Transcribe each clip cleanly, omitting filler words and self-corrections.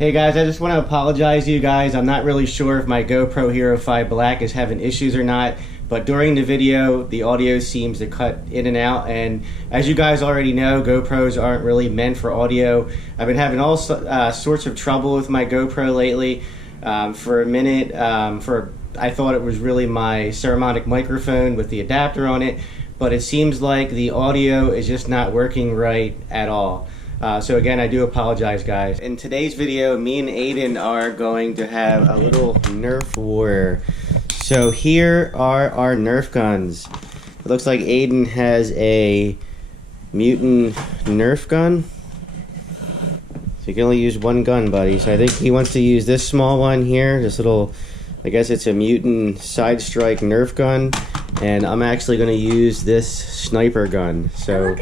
Hey guys, I just want to apologize to you guys. I'm not really sure if my GoPro Hero 5 Black is having issues or not, but during the video, the audio seems to cut in and out, and as you guys already know, GoPros aren't really meant for audio. I've been having all sorts of trouble with my GoPro lately. For a minute, I thought it was really my Ceramonic microphone with the adapter on it, but it seems like the audio is just not working right at all. So again, I do apologize, guys. In today's video, me and Aidan are going to have a little Nerf war. So here are our Nerf guns. It looks like Aidan has a mutant Nerf gun. So you can only use one gun, buddy. So I think he wants to use this small one here, this little, I guess it's a mutant side strike Nerf gun. And I'm actually going to use this sniper gun. So,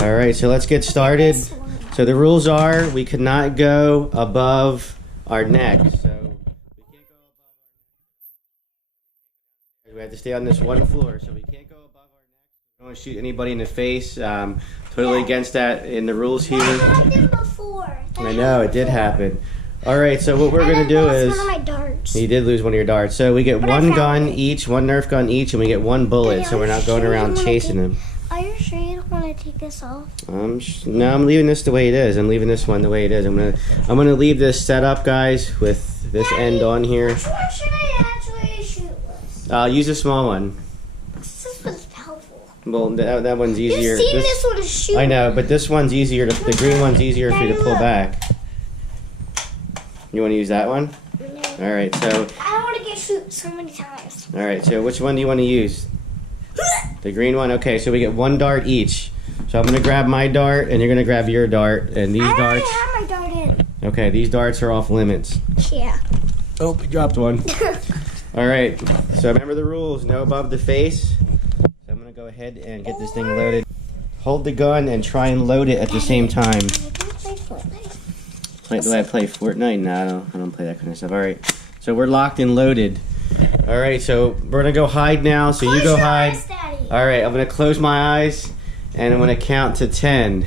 all right, so let's get started. So the rules are we cannot go above our neck. So we have to stay on this one floor. So we can't go above our neck. We don't want to shoot anybody in the face. Totally against that in the rules here. That happened before. I know, it did happen. All right, so what we're going to do is... one of my darts. You did lose one of your darts. So we get one gun each, one Nerf gun each, and we get one bullet, so we're not going around chasing them. Are you sure you don't want to take this off? No, I'm leaving this the way it is. I'm leaving this one the way it is. I'm gonna leave this set up, guys, with this end on here. Which one should I actually shoot with? I'll use a small one. This one's helpful. Well, that one's easier. You've seen this one to shoot. I know, but this one's easier. The green one's easier for you to pull back. You want to use that one? No. All right, so... I want to get shoot so many times. All right, so which one do you want to use? The green one? Okay, so we get one dart each. So I'm going to grab my dart, and you're going to grab your dart. And these darts... I have my dart in. Okay, these darts are off limits. Yeah. Oh, we dropped one. All right, so remember the rules. No above the face. So I'm going to go ahead and get this thing loaded. Hold the gun and try and load it at the same time. Do I play Fortnite? No, I don't play that kind of stuff. All right, so we're locked and loaded. All right, so we're gonna go hide now. So you go hide. All right, I'm gonna close my eyes, and I'm gonna count to 10.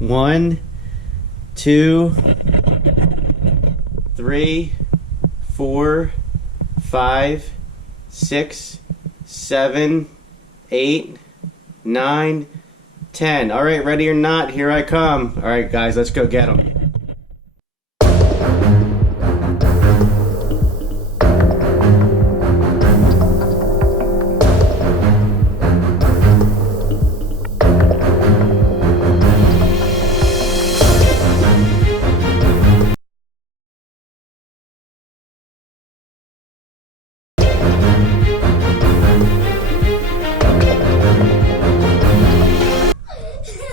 1, 2, 3, 4, 5, 6, 7, 8, 9, 10. All right, ready or not, here I come. All right, guys, let's go get them.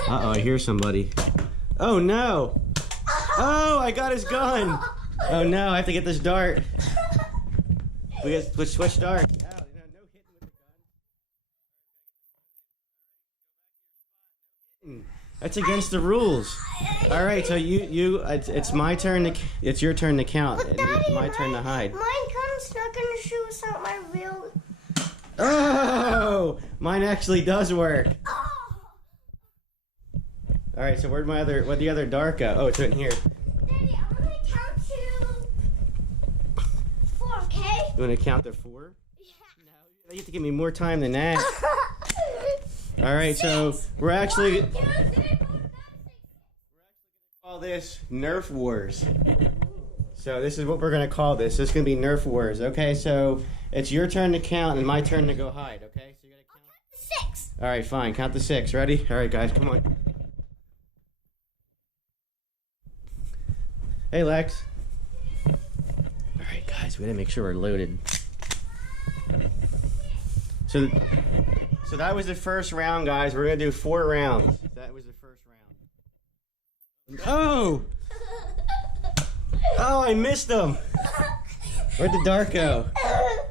Uh-oh, I hear somebody. Oh, no. Oh, I got his gun. Oh, no, I have to get this dart. We got to switch dart. Ow, no hitting with the gun. That's against the rules. All right, so it's my turn to, it's your turn to count. But Daddy, it's my turn to hide. My gun's not going to shoot without my real... Oh, mine actually does work. Oh. All right, so where'd the other dart go? Oh, it's in here. Daddy, I'm going to count to 4, okay? You want to count to 4? Yeah. No, you have to give me more time than that. All right, so we're actually... 1, 2, 3, 4, 5, 6. Call this Nerf Wars. So this is what we're going to call this. This is going to be Nerf Wars. Okay, so it's your turn to count and my turn to go hide, okay? So you got to count. I'll count to 6. All right, fine. Count to 6. Ready? All right, guys, come on. Hey, Lex. All right, guys, we gotta make sure we're loaded. So that was the first round, guys. We're gonna do 4 rounds. That was the first round. Oh! Oh, I missed them. Where'd the dart go?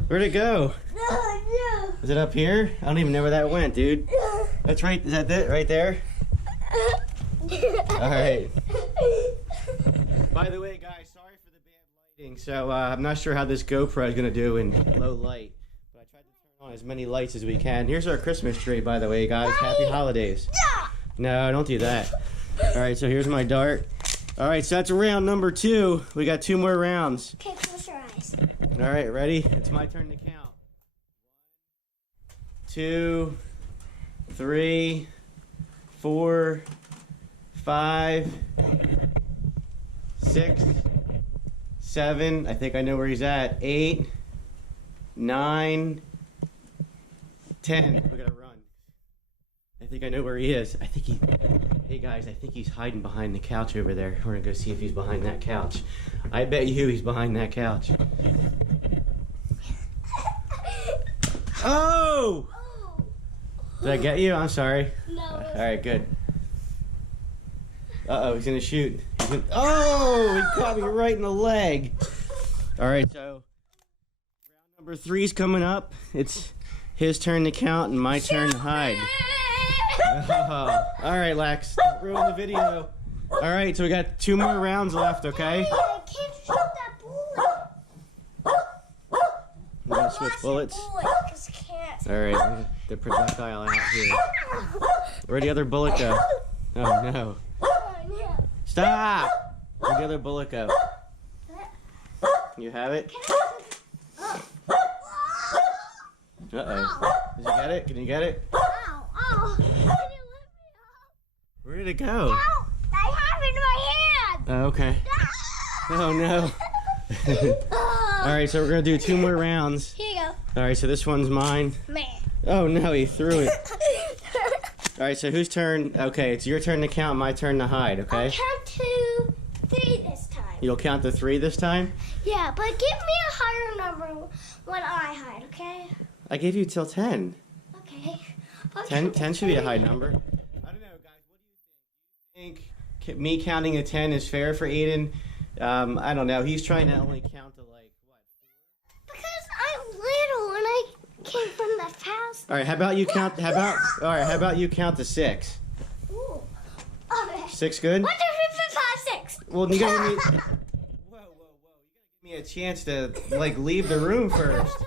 Where'd it go? No. Is it up here? I don't even know where that went, dude. That's right. Is that it right there? All right. By the way, guys, sorry for the bad lighting. So I'm not sure how this GoPro is going to do in low light. But I tried to turn on as many lights as we can. Here's our Christmas tree, by the way, guys. Happy holidays. No, don't do that. All right, so here's my dart. All right, so that's round number 2. We got 2 more rounds. Okay, close your eyes. All right, ready? It's my turn to count. 2, 3, 4, 5, 6, 7. I think I know where he's at. 8, 9, 10. We gotta run. I think I know where he is. Hey guys, I think he's hiding behind the couch over there. We're gonna go see if he's behind that couch. I bet you he's behind that couch. Oh! Did I get you? I'm sorry. No. All right, good. Uh-oh, he's gonna shoot. Oh, he caught me right in the leg. All right, so round number 3's coming up. It's his turn to count and my turn to hide. Oh. All right, Lex, don't ruin the video. All right, so we got 2 more rounds left, okay? I can't shoot that bullet. We're gonna switch bullets. All right, the projectile out here. Where'd the other bullet go? Oh no! Stop! Where'd the other bullet go? You have it? Uh-oh. Did you get it? Can you get it? Ow. Can you lift me up? Where did it go? Ow. I have it in my hand. Oh, okay. Oh no. Alright, so we're gonna do 2 more rounds. Here you go. Alright, so this one's mine. Man. Oh no, he threw it. Alright, so whose turn? Okay, it's your turn to count, my turn to hide, okay? I'll count to 3 this time. You'll count to 3 this time? Yeah, but give me a higher number when I hide, okay? I gave you till 10. Okay. I'll 10 count to 10 should be a 10. high number. I don't know, guys. What do you think? Me counting to 10 is fair for Aidan? I don't know. He's trying to only count to like what? Because I'm little and I came from the past. All right. How about you count? All right. How about you count to 6? Ooh. Okay. 6 good? 1, 2, 3, 4, 5, 6. Well, you gotta give me. Whoa. You gotta give me a chance to like leave the room first.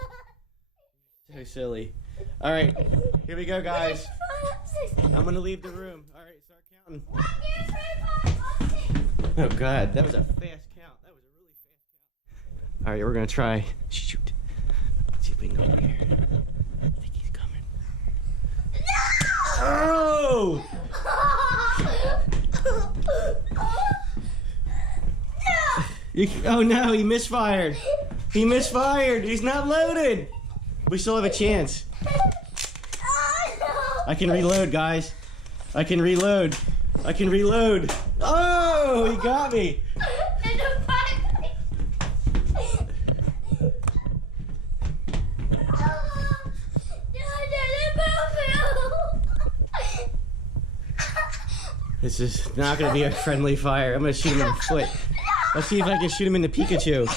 So silly. All right. Here we go, guys. 5, 6. I'm gonna leave the room. All right. Start counting. 1, 2, 3, 4, 5, 6. Oh God, that was a fast count. That was a really fast count. All right, we're gonna try. Shoot. Let's see if we can go over here. I think he's coming. No! Oh! Oh no, he misfired. He misfired. He's not loaded. We still have a chance. I can reload, guys. I can reload. Oh, he got me. This is not going to be a friendly fire. I'm going to shoot him in the foot. Let's see if I can shoot him in the Pikachu.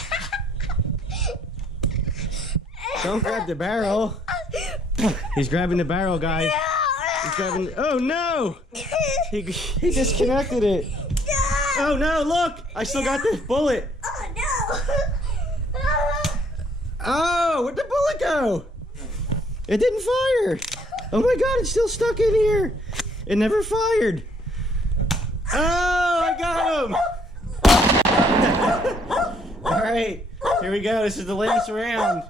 Don't grab the barrel. He's grabbing the barrel, guys. He's grabbing. Oh no! He disconnected it. Oh no! Look, I still got this bullet. Oh no! Oh, where'd the bullet go? It didn't fire. Oh my God! It's still stuck in here. It never fired. Oh, I got him. All right, here we go. This is the last round.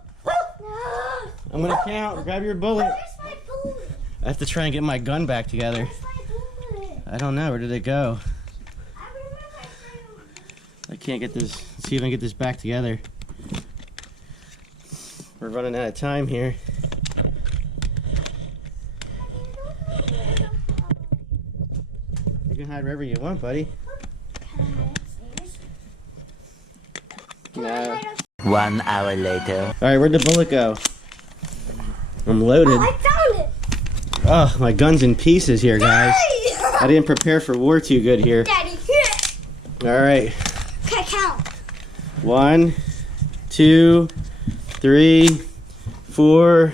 I'm gonna count. Grab your bullet. Where's my bullet? I have to try and get my gun back together. Where's my bullet? I don't know. Where did it go? I remember I I can't get this. Let's see if I can get this back together. We're running out of time here. You can hide wherever you want, buddy. No. 1 hour later. All right, where'd the bullet go? I'm loaded. I found it. Oh, my gun's in pieces here, guys. I didn't prepare for war too good here. Daddy. All right. Okay, count. 1, 2, 3, 4,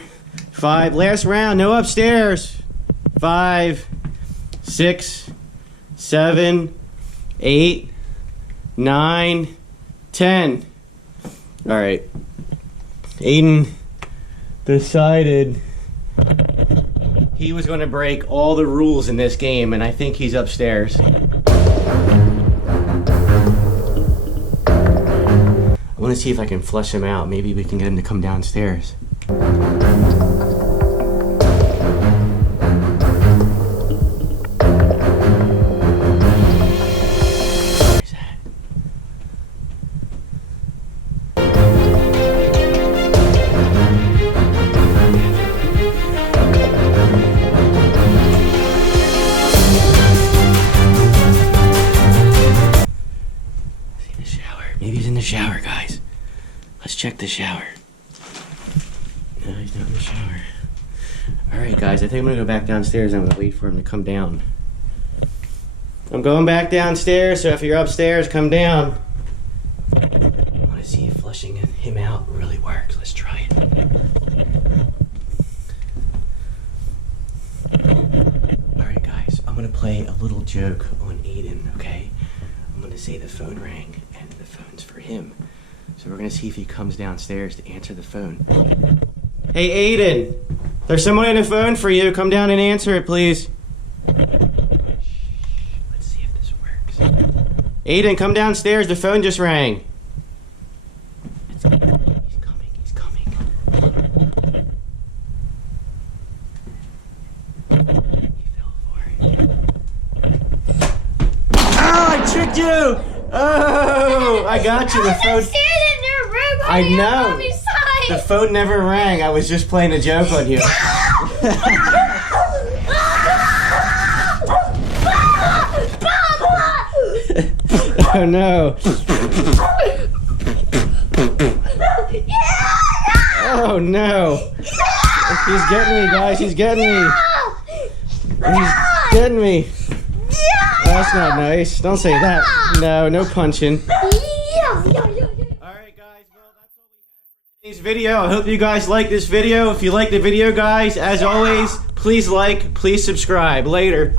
5. Last round. No upstairs. 5, 6, 7, 8, 9, 10. All right. Aidan decided he was going to break all the rules in this game, and I think he's upstairs. want to see if I can flush him out. Maybe we can get him to come downstairs. Maybe he's in the shower, guys. Let's check the shower. No, he's not in the shower. Alright, guys, I think I'm gonna go back downstairs and I'm gonna wait for him to come down. I'm going back downstairs, so if you're upstairs, come down. I wanna see if flushing him out really works. Let's try it. Alright, guys, I'm gonna play a little joke on Aidan, okay? I'm gonna say the phone rang and the phone's for him. So we're gonna see if he comes downstairs to answer the phone. Hey Aidan, there's someone on the phone for you. Come down and answer it, please. Let's see if this works. Aidan, come downstairs. The phone just rang. He's coming. He's coming. He fell for it. Oh, I tricked you! Oh, I got you. The phone. Upstairs in their room. I know. On your side. The phone never rang. I was just playing a joke on you. Oh no. Oh no. He's getting me, guys. He's getting me. He's getting me. That's not nice. Don't say that. No, no punching. Alright guys, well that's all we have for today's video. I hope you guys like this video. If you like the video, guys, as always, please like, please subscribe. Later.